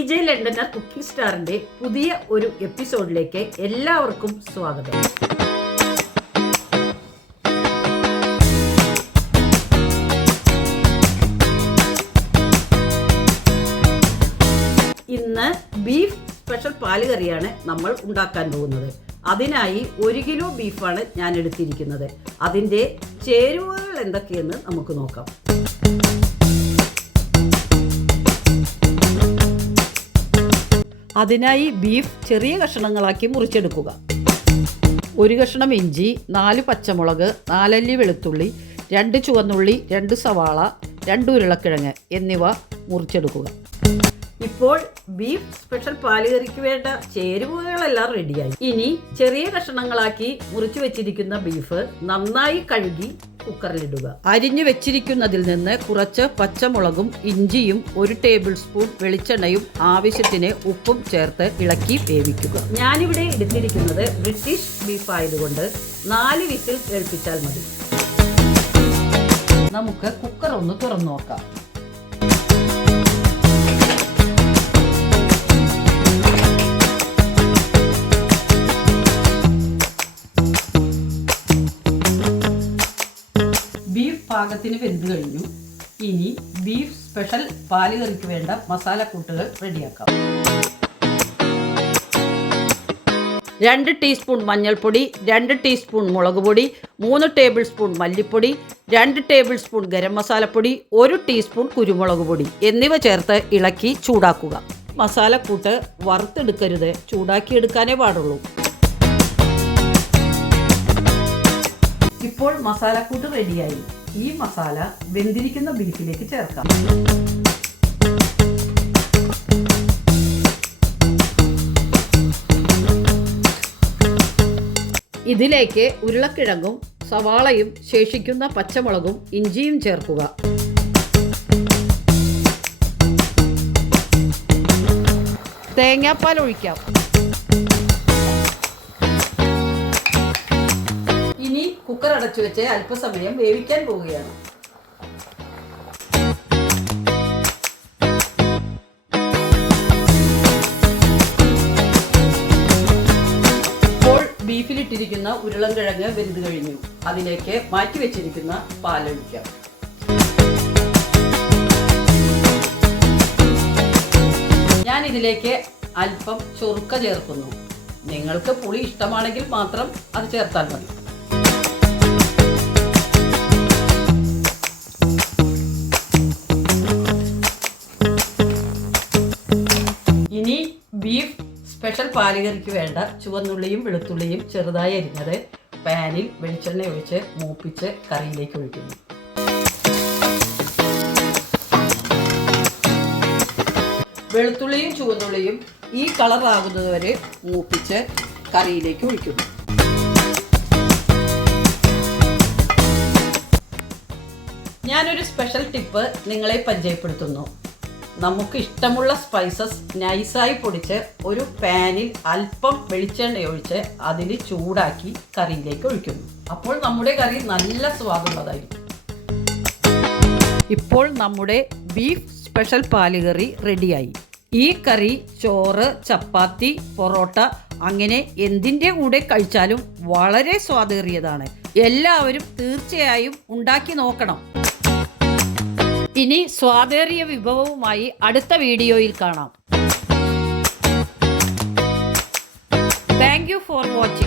CJ ലണ്ടനർ cooking സ്റ്റാറിന്റെ പുതിയ ഒരു എപ്പിസോഡിലേക്ക് എല്ലാവർക്കും സ്വാഗതം. ഇന്ന് ബീഫ് സ്പെഷ്യൽ പാലുകറിയാണ് നമ്മൾ ഉണ്ടാക്കാൻ പോകുന്നത്. അതിനായി 1 കിലോ ബീഫാണ് ഞാൻ എടുത്തിരിക്കുന്നത്. അതിൻ്റെ ചേരുവകൾ എന്തൊക്കെയെന്ന് നമുക്ക് നോക്കാം. അതിനായി ബീഫ് ചെറിയ കഷണങ്ങളാക്കി മുറിച്ചെടുക്കുക. 1 കഷണം ഇഞ്ചി, 4 പച്ചമുളക്, 4 അല്ലി വെളുത്തുള്ളി, 2 ചുവന്നുള്ളി, 2 സവാള, 2 ഉരുളക്കിഴങ്ങ് എന്നിവ മുറിച്ചെടുക്കുക. ഇപ്പോൾ ബീഫ് സ്പെഷ്യൽ പാലുകറിക്ക് വേണ്ട ചേരുവകളെല്ലാം റെഡിയായി. ഇനി ചെറിയ കഷണങ്ങളാക്കി മുറിച്ചു വെച്ചിരിക്കുന്ന ബീഫ് നന്നായി കഴുകി കുക്കറിലിടുക. അരിഞ്ഞു വെച്ചിരിക്കുന്നതിൽ നിന്ന് കുറച്ച് പച്ചമുളകും ഇഞ്ചിയും 1 ടേബിൾ സ്പൂൺ വെളിച്ചെണ്ണയും ആവശ്യത്തിന് ഉപ്പും ചേർത്ത് ഇളക്കി വേവിക്കുക. ഞാനിവിടെ എടുത്തിരിക്കുന്നത് ബ്രിട്ടീഷ് ബീഫ് ആയതുകൊണ്ട് 4 വിസിൽ കേൾപ്പിച്ചാൽ മതി. നമുക്ക് കുക്കർ ഒന്ന് തുറന്നു നോക്കാം. ബീഫ് പാകത്തിന് വെന്ത് കഴിഞ്ഞു. ഇനി ബീഫ് സ്പെഷ്യൽ പാലുകറിക്ക് വേണ്ട മസാലക്കൂട്ടുകൾ റെഡിയാക്കാം. 2 ടീസ്പൂൺ മഞ്ഞൾപ്പൊടി, 2 ടീസ്പൂൺ മുളക് പൊടി, 3 ടേബിൾ സ്പൂൺ മല്ലിപ്പൊടി, 2 ടേബിൾ സ്പൂൺ ഗരം മസാലപ്പൊടി, 1 ടീസ്പൂൺ കുരുമുളക് പൊടി എന്നിവ ചേർത്ത് ഇളക്കി ചൂടാക്കുക. മസാലക്കൂട്ട് വറുത്തെടുക്കരുത്, ചൂടാക്കിയെടുക്കാനേ പാടുള്ളൂ. ഇപ്പോൾ മസാലക്കൂട്ട് റെഡിയായി. ഈ മസാല വെന്തിരിക്കുന്ന ബീഫിലേക്ക് ചേർക്കാം. ഇതിലേക്ക് ഉരുളക്കിഴങ്ങും സവാളയും ശേഷിക്കുന്ന പച്ചമുളകും ഇഞ്ചിയും ചേർക്കുക. തേങ്ങാപ്പാൽ ഒഴിക്കാം. ഇനി കുക്കർ അടച്ചു വെച്ച് അല്പസമയം വേവിക്കാൻ പോവുകയാണ്. ഇപ്പോൾ ബീഫിലിട്ടിരിക്കുന്ന ഉരുളൻകിഴങ്ങ് വെന്ത് കഴിഞ്ഞു. അതിലേക്ക് മാറ്റി വെച്ചിരിക്കുന്ന പാലൊഴിക്കാം. ഞാൻ ഇതിലേക്ക് അല്പം ചൊറുക്ക ചേർക്കുന്നു. നിങ്ങൾക്ക് പുളി ഇഷ്ടമാണെങ്കിൽ മാത്രം അത് ചേർത്താൽ മതി. ഇനി ബീഫ് സ്പെഷ്യൽ പാലുകറിക്ക് വേണ്ട ചുവന്നുള്ളിയും വെളുത്തുള്ളിയും ചെറുതായി അരിഞ്ഞത് പാനിൽ വെളിച്ചെണ്ണ ഒഴിച്ച് മൂപ്പിച്ച് കറിയിലേക്ക് ഒഴിക്കുന്നു. വെളുത്തുള്ളിയും ചുവന്നുള്ളിയും ഈ കളറാകുന്നതുവരെ മൂപ്പിച്ച് കറിയിലേക്ക് ഒഴിക്കുന്നു. ഞാനൊരു സ്പെഷ്യൽ ടിപ്പ് നിങ്ങളെ പരിചയപ്പെടുത്തുന്നു. നമുക്ക് ഇഷ്ടമുള്ള സ്പൈസസ് നൈസായി പൊടിച്ച് ഒരു പാനിൽ അല്പം വെളിച്ചെണ്ണ ഒഴിച്ച് അതിൽ ചൂടാക്കി കറിയിലേക്ക് ഒഴിക്കുന്നു. അപ്പോൾ നമ്മുടെ കറി നല്ല സ്വാദുള്ളതായിരിക്കും. ഇപ്പോൾ നമ്മുടെ ബീഫ് സ്പെഷ്യൽ പാലുകറി റെഡിയായി. ഈ കറി ചോറ്, ചപ്പാത്തി, പൊറോട്ട അങ്ങനെ എന്തിൻ്റെ കൂടെ കഴിച്ചാലും വളരെ സ്വാദേറിയതാണ്. എല്ലാവരും തീർച്ചയായും ഉണ്ടാക്കി നോക്കണം. ഇനി സ്വാദേറിയ വിഭവവുമായി അടുത്ത വീഡിയോയിൽ കാണാം. Thank you for watching.